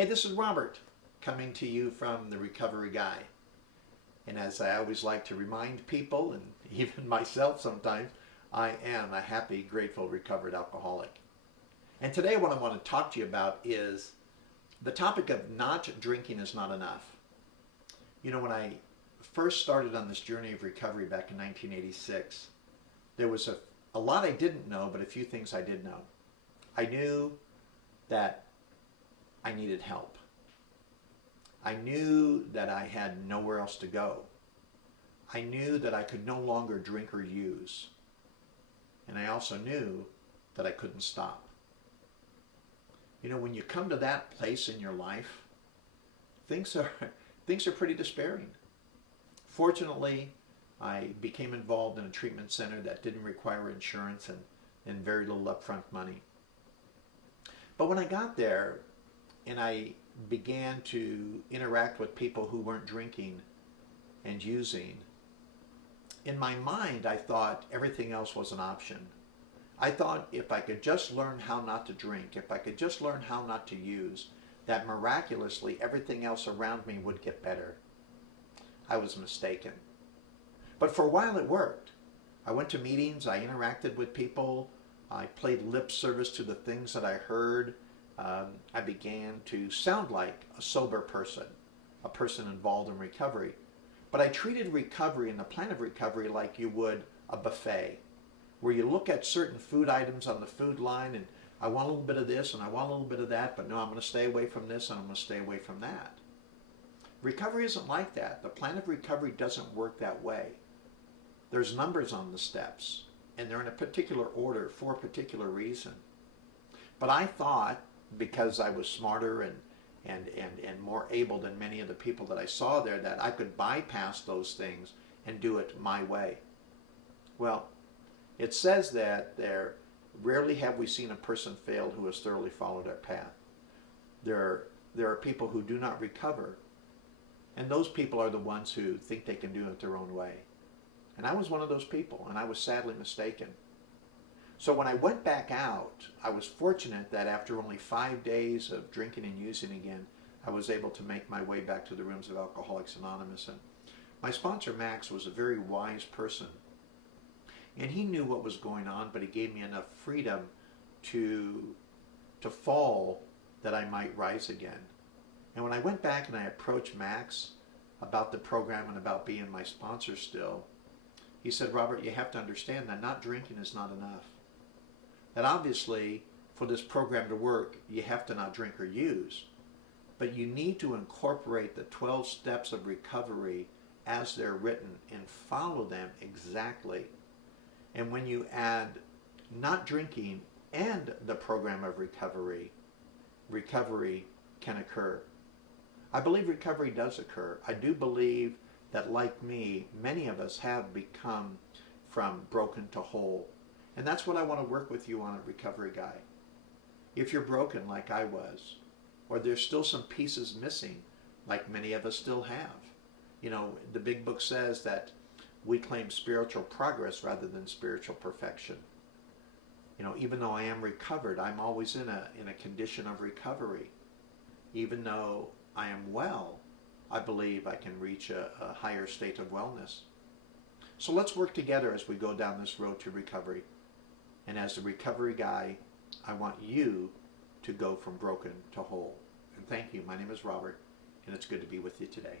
Hey, this is Robert coming to you from the Recovery Guy. And as I always like to remind people, and even myself sometimes, I am a happy, grateful, recovered alcoholic. And today what I want to talk to you about is the topic of not drinking is not enough. You know, when I first started on this journey of recovery back in 1986, there was a lot I didn't know, but a few things I did know. I knew that I needed help. I knew that I had nowhere else to go. I knew that I could no longer drink or use. And I also knew that I couldn't stop. You know, when you come to that place in your life, things are pretty despairing. Fortunately, I became involved in a treatment center that didn't require insurance and very little upfront money. But when I got there, and I began to interact with people who weren't drinking and using, in my mind I thought everything else was an option. I thought if I could just learn how not to drink, if I could just learn how not to use, that miraculously everything else around me would get better. I was mistaken. But for a while it worked. I went to meetings, I interacted with people, I played lip service to the things that I heard. I began to sound like a sober person, a person involved in recovery. But I treated recovery and the plan of recovery like you would a buffet, where you look at certain food items on the food line and I want a little bit of this and I want a little bit of that, but no, I'm going to stay away from this and I'm going to stay away from that. Recovery isn't like that. The plan of recovery doesn't work that way. There's numbers on the steps, and they're in a particular order for a particular reason. But I thought, because I was smarter and more able than many of the people that I saw there, that I could bypass those things and do it my way. Well, it says that there rarely have we seen a person fail who has thoroughly followed our path. There are people who do not recover, and those people are the ones who think they can do it their own way. And I was one of those people, and I was sadly mistaken. So when I went back out, I was fortunate that after only 5 days of drinking and using again, I was able to make my way back to the rooms of Alcoholics Anonymous. And my sponsor, Max, was a very wise person. And he knew what was going on, but he gave me enough freedom to fall that I might rise again. And when I went back and I approached Max about the program and about being my sponsor still, he said, Robert, you have to understand that not drinking is not enough. That obviously, for this program to work, you have to not drink or use. But you need to incorporate the 12 steps of recovery as they're written and follow them exactly. And when you add not drinking and the program of recovery, recovery can occur. I believe recovery does occur. I do believe that, like me, many of us have become from broken to whole. And that's what I want to work with you on at Recovery Guy. If you're broken like I was, or there's still some pieces missing like many of us still have. You know, the big book says that we claim spiritual progress rather than spiritual perfection. You know, even though I am recovered, I'm always in a condition of recovery. Even though I am well, I believe I can reach a higher state of wellness. So let's work together as we go down this road to recovery. And as the Recovery Guy, I want you to go from broken to whole. And thank you. My name is Robert, and it's good to be with you today.